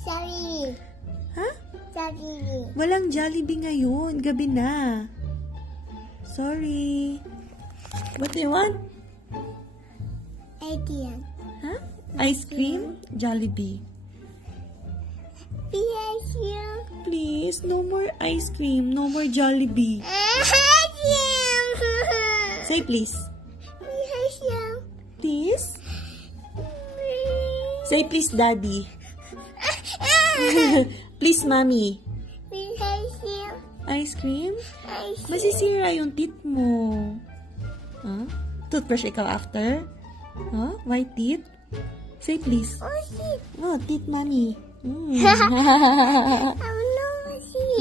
Jollibee. Ha? Jollibee. Walang Jollibee ngayon. Gabi na. Sorry. What do you want? ATM. Huh? Ice cream? Jollibee. PSU. Please, no more ice cream. No more Jollibee. ATM. Say please. PSU. Please? Say please, Daddy. Please, Mommy. PSU. Ice cream? Masisira yung teeth mo. Huh? Toothbrush ikaw after? Huh? White teeth? Say please. Oh, teeth, Mommy.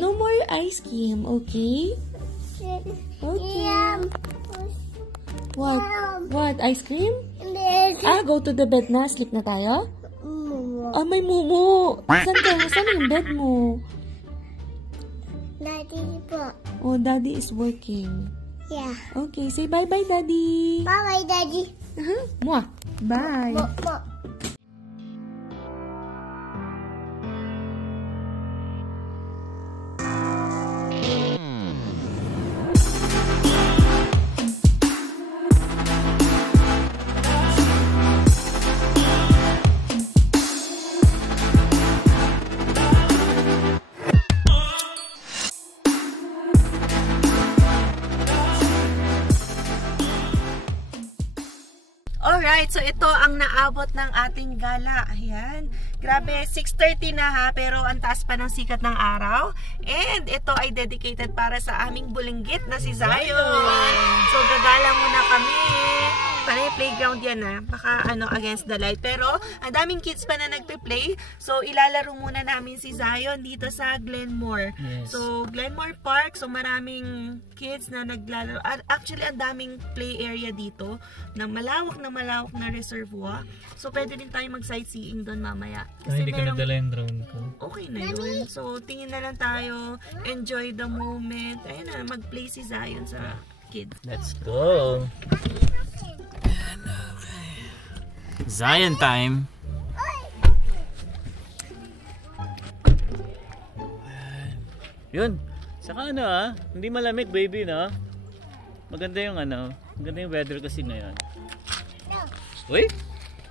No more ice cream, okay? Okay. What? What? Ice cream? Go to the bed na. Sleep na tayo? May mumu. Saan ka? Saan yung bed mo? Daddy po. Oh, Daddy is working. Yeah. Okay, say bye-bye, Daddy. Bye-bye, Daddy. Mwah. Bye. Alright, so ito ang naabot ng ating gala. Ayan. Grabe, 6:30 na ha, pero ang taas pa ng sikat ng araw. And ito ay dedicated para sa aming bulinggit na si Zion. So gagala muna kami. Panay playground yan ha. Baka against the light. Pero ang daming kids pa na nagpe-play. So ilalaro muna namin si Zion dito sa Glenmore. Yes. So Glenmore Park, so maraming kids na naglalaro. Actually, ang daming play area dito na malawak na reservoir. So pwede din tayo mag-sightseeing doon mamaya. Kasi hindi ko nadala yung drone ko. Okay na yun. So tingin na lang tayo. Enjoy the moment. Ayun na, mag-play si Zion sa kids. Let's go! Zion time! Yun! Saka hindi malamig baby na. Maganda yung maganda yung weather kasi ngayon. Uy!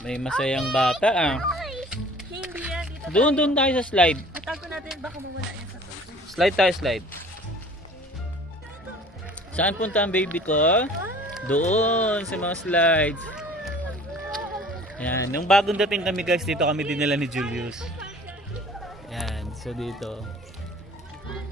May masayang bata Hindi yan. Dito Doon tayo sa slide. Atago natin, baka mawala yan sa to. Slide tayo, slide. Saan punta ang baby ko? Doon sa mga slides. Yan. Nung bagong dating kami guys, dito kami dinala ni Julius. Yan. So dito.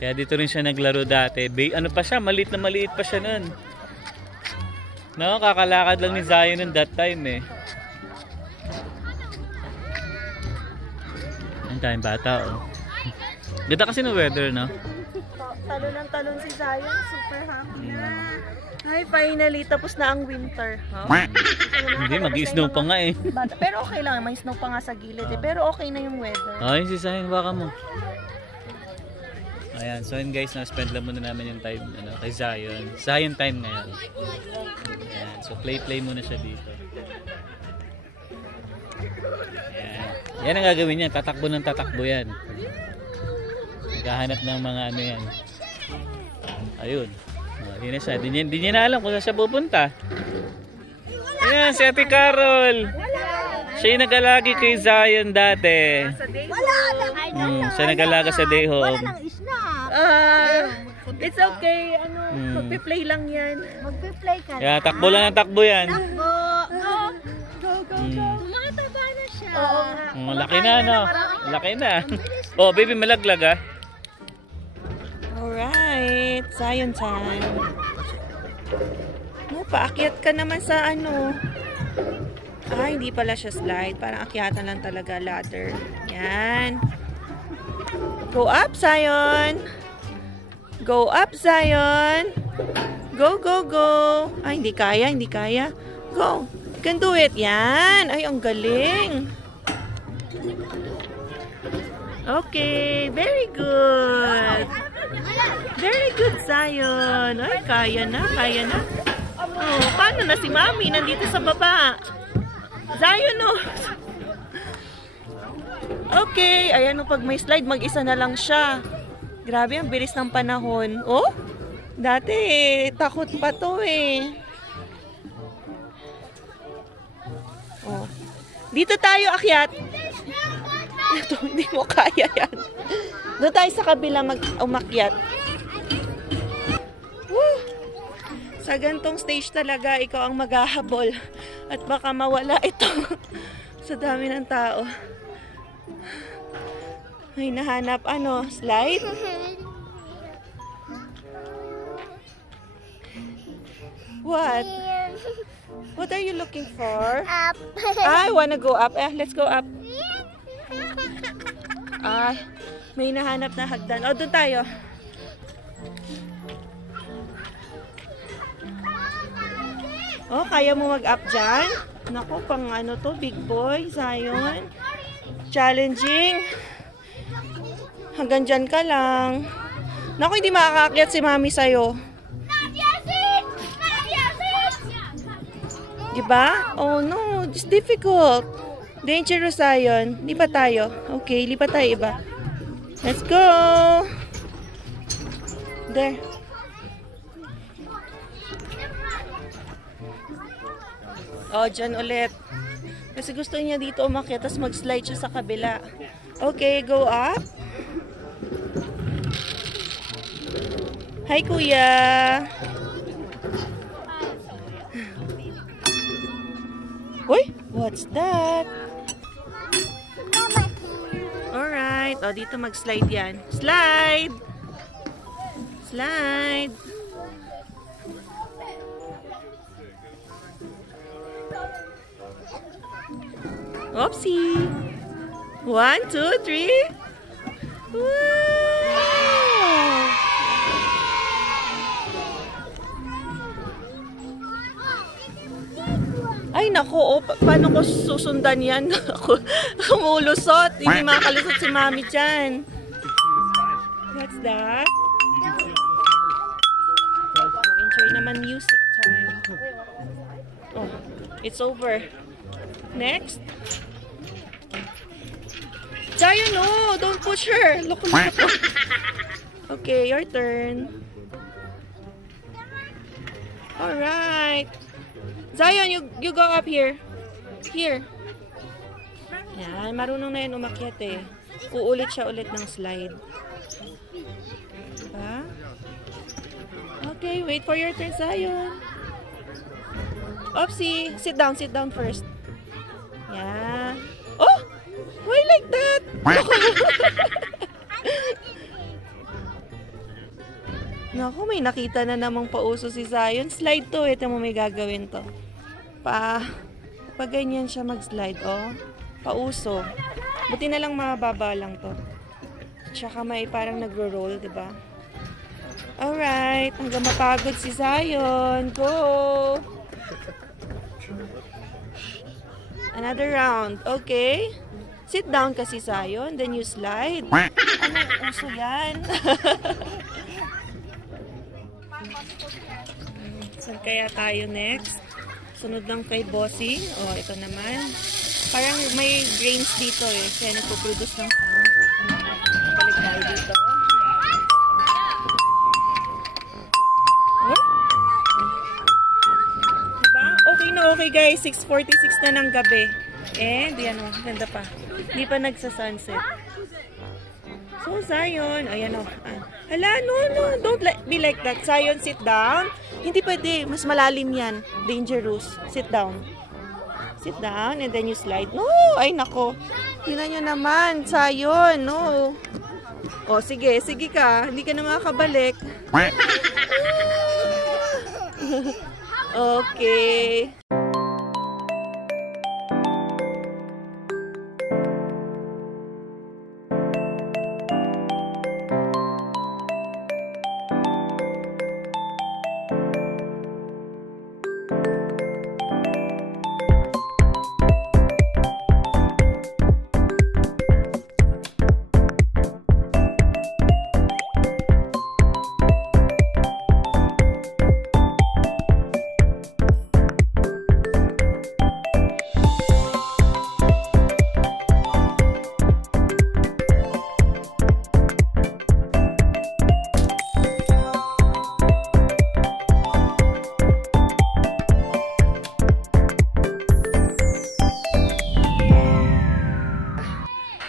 Kaya dito rin siya naglaro dati. Ano pa siya? Maliit na maliit pa siya nun. No, kakalakad lang ni Zion nun that time eh. Ang tayong bata Ganda kasi ng weather, no? Talon ng talon si Zion. Super happy na. Ay, finally. Tapos na ang winter. Hindi, mag-snow pa nga eh. Pero okay lang. May snow pa nga sa gilid eh. Pero okay na yung weather. Ay, si Zion, baka mo. Ayan, so yun guys, na-spend lang muna namin yung time kay Zion. Zion time ngayon. Ayan, so play muna siya dito. Ayan. Yan ang gagawin niya, tatakbo ng tatakbo yan. Naghahanap ng mga yan. Ayun. Hindi na siya. Di niya na alam kung saan siya pupunta. Ayan, si Ate Carol. Siya yung nag-alagi kay Zion dati. Siya nag-alaga sa day home. It's okay. Magpe-play lang yan. Magpe-play ka Yeah, takbo lang ang takbo yan. Go. Tumataba na siya. Laki na, no? Laki na. Oh, baby, malaglag, Alright. Zion time. Paakyat ka naman sa hindi pala siya slide. Parang akyatan lang talaga, ladder. Yan. Go up, Zion. Go up, Zion. Go, go, go. Ay, hindi kaya. Go. You can do it. Yan. Ay, ang galing. Okay. Very good. Very good, Zion. Ay, kaya na. Oh, paano na si Mami? Nandito sa baba. Zion, Okay, ayan o, pag may slide, mag-isa na lang siya. Grabe, ang bilis ng panahon. Oh, dati takot pa to eh. Oh. Dito tayo akyat. Ito, hindi mo kaya yan. Doon tayo sa kabila umakyat. Woo! Sa gantong stage talaga, ikaw ang maghahabol. At baka mawala ito sa dami ng tao. Ay, nahanap ano, slide? What? What are you looking for? Up. I wanna go up. Let's go up. Ay, may nahanap na hagdan. O, doon tayo. Oh, kaya mo mag-up dyan? Naku, pang ano to, big boy, Zion. Challenging. Hanggang dyan ka lang. Naku, hindi makakakyat si mami sa'yo. Diba? Oh no, it's difficult. Dangerous, Zion. Lipat tayo. Okay, lipat tayo iba. Let's go! There. Oh, dyan ulit. Kasi gusto niya dito umakyat, tapos mag-slide siya sa kabila. Okay, go up. Hi, kuya. Uy, what's that? Alright. O, dito mag-slide yan. Slide! Slide! Oopsie! 1, 2, 3! Wow! Ay, naku, oh, paano ko susundan yan? Ako, umulusot. Hindi makakalusot si mami dyan. What's that? Oh, enjoy naman music time. Oh, it's over. Next. Zion, no! Don't push her! Look. Okay, your turn. Alright. Zion, you go up here. Here. Yan, marunong na yan umakyat eh. Uulit siya ulit ng slide. Diba? Okay, wait for your turn, Zion. Oopsie, sit down first. Yeah. Oh! Why like that? Naku, may nakita na namang pauso si Zion. Slide to, ito mo may gagawin to. Pa ganyan siya mag-slide, oh. Pauso. Buti na lang mababa lang to. Tsaka may parang nagro-roll, diba? Alright, hanggang mapagod si Zion. Go! Another round. Okay. Sit down kasi, Zion. Then you slide. Anong uso yan? Saan kaya tayo next? Sunod lang kay Bossing. Oh, ito naman. Parang may grains dito eh. Kaya nagpo-produce ng sound. Balik tayo dito. Oh? Diba? Okay na okay guys. 6:46 na ng gabi. And yan o. Ganda pa. Hindi pa nagsa-sunset. So, Zion. Ayan o. Hala, no. Don't be like that. Zion, sit down. Hindi pwede. Mas malalim yan. Dangerous. Sit down. Sit down and then you slide. No! Ay, nako. Tingnan nyo naman. Zion, no. O, sige. Sige ka. Hindi ka na makakabalik. Okay.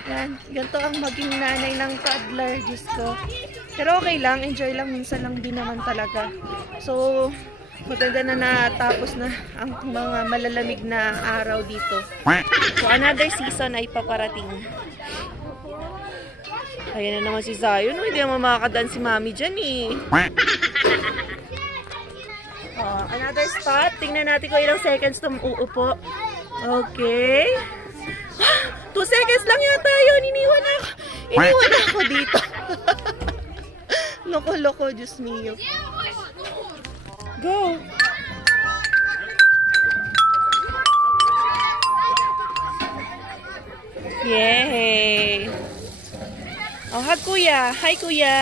Yan, ganito ang maging nanay ng toddler, Diyos ko. Pero okay lang, enjoy lang, minsan lang din naman talaga. So, maganda na natapos na ang mga malalamig na araw dito. So, another season ay paparating. Ayan na naman si Zion. Hindi naman makakadaan si Mami dyan eh. Another spot. Tingnan natin kung ilang seconds ito uupo. Okay. 2 seconds lang yata yun. Iniwan ako dito. Loko-loko, Diyos mio. Go! Yay! Oh, hi kuya! Hi kuya!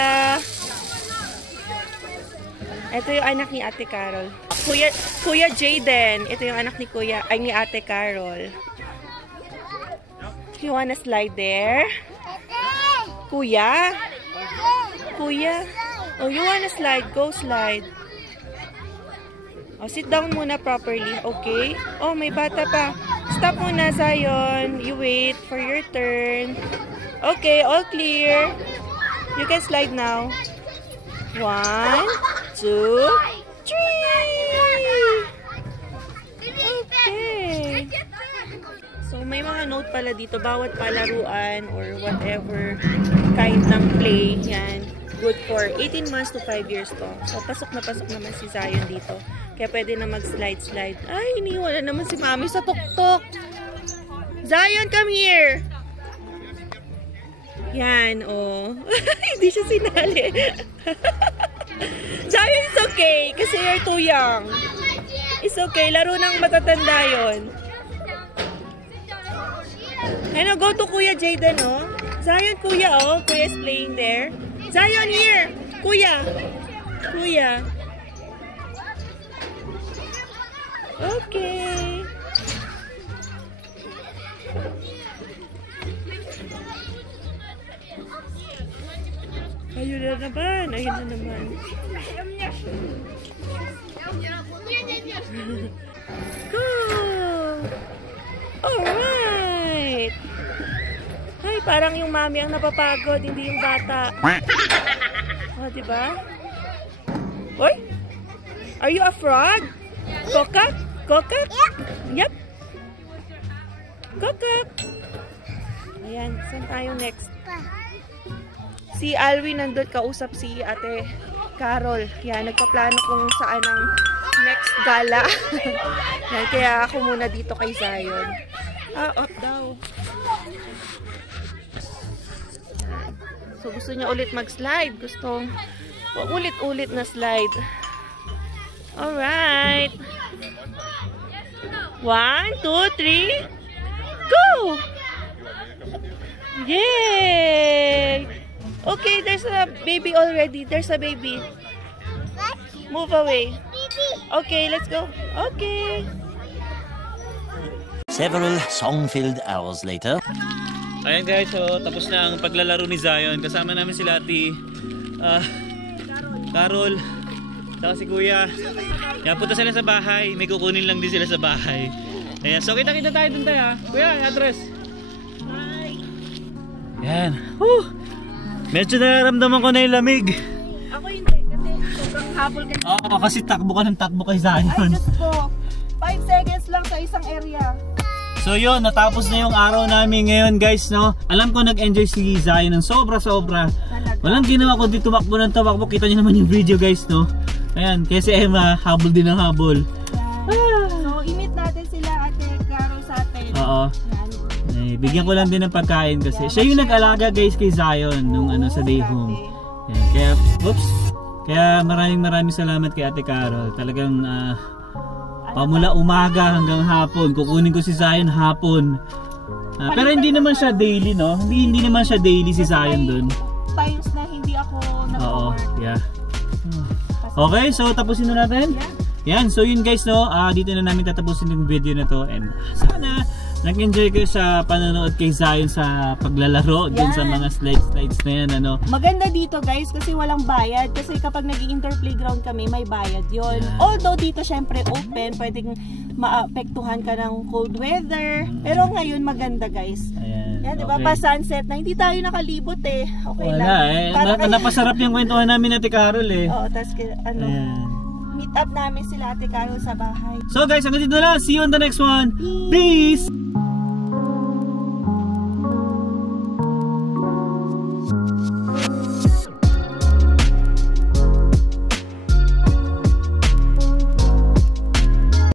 Ito yung anak ni Ate Carol. Kuya Jaden. Ito yung anak ni ni Ate Carol. You wanna slide there? Kuya? Kuya? Oh, you wanna slide? Go slide. Oh, sit down muna properly. Okay? Oh, may bata pa. Stop muna, Zion. You wait for your turn. Okay, all clear. You can slide now. 1, 2, 3. Okay. So, may mga note pala dito. Bawat palaruan or whatever kind ng play. Yan. Good for 18 months to 5 years to. So, pasok naman si Zion dito. Kaya pwede na mag-slide-slide. Ay, iniwala naman si Mami sa tuktok. Zion, come here! Yan, oh. Hindi siya sinali. Zion, it's okay. Kasi you're too young. It's okay. Laro ng matatanda yun. Ano, go to Kuya Jaden, oh. Zion, Kuya, oh. Kuya is playing there. Zion, here! Kuya! Kuya! Okay. Ayun na naman. Ayun na naman. Go! Alright! Ay, parang yung mami ang napapagod, hindi yung bata. O, diba? Oy! Are you a frog? Kokak? Kokak? Yep. Kokak. Ayan, saan tayo next? Si Alwin nandun kausap si Ate Carol. Yan, nagpaplano kung saan ang next gala. Yan, kaya ako muna dito kay Zion. Up daw. So, gusto niya ulit mag-slide. Gusto ulit-ulit na slide. Alright. 1, 2, 3. Go! Yay! Okay, there's a baby already. There's a baby. Move away. Okay, let's go. Okay. Several song-filled hours later. Ayan guys, so tapos na ang paglalaro ni Zion. Kasama namin sila Ate Carol. Saka si Kuya. Yan, punta sila sa bahay. May kukunin lang din sila sa bahay. Ayan, so kita-kita tayo dun tayo. Kuya, address. Hi. Yan. Medyo nararamdaman ko na yung lamig. Ako hindi, kasi sobrang habol kasi. Oo, kasi takbo ka ng takbo kay Zion. Ay, Diyos ko. 5 seconds lang sa isang area. So yun, natapos na yung araw namin ngayon guys, no? Alam ko nag-enjoy si Zion ng sobra-sobra. Walang ginawa kundi tumakbo ng tumakbo. Kita nyo naman yung video guys, no? Ayan, kasi Emma, habol din ng habol. So, i-meet natin sila Ate Carol sa atin. Oo. Eh, bigyan ko lang din ng pagkain kasi siya yung nag-alaga guys kay Zion nung ano sa day home. Ayan, kaya, oops. Kaya maraming salamat kay Ate Carol. Talagang pamula umaga hanggang hapon. Kukunin ko si Zion hapon. Pero hindi naman siya daily, no? Hindi naman siya daily si Zion dun. Times na hindi ako Oo, yeah. Okay, so tapusin na natin. Yan, so yun guys, no? Dito na namin tatapusin yung video na to. And sana nag-enjoy kayo sa panonood kay Zion sa paglalaro dun sa mga slides na yan, ano. Maganda dito guys kasi walang bayad. Kasi kapag nag-i-interplayground kami, may bayad yon. Although dito syempre open, pwedeng maapektuhan ka ng cold weather. Pero ngayon maganda guys. Ayan. Yan, di ba? Okay. Pa sunset na. Hindi tayo nakalibot eh. Okay Wala lang. eh. Para kayo- Napasarap yung kwentuhan namin Ate Carol eh. Oo, tapos ano, Ayan. meet up namin sila Ate Carol sa bahay. So guys, hanggang dito na lang. See you on the next one. Peace!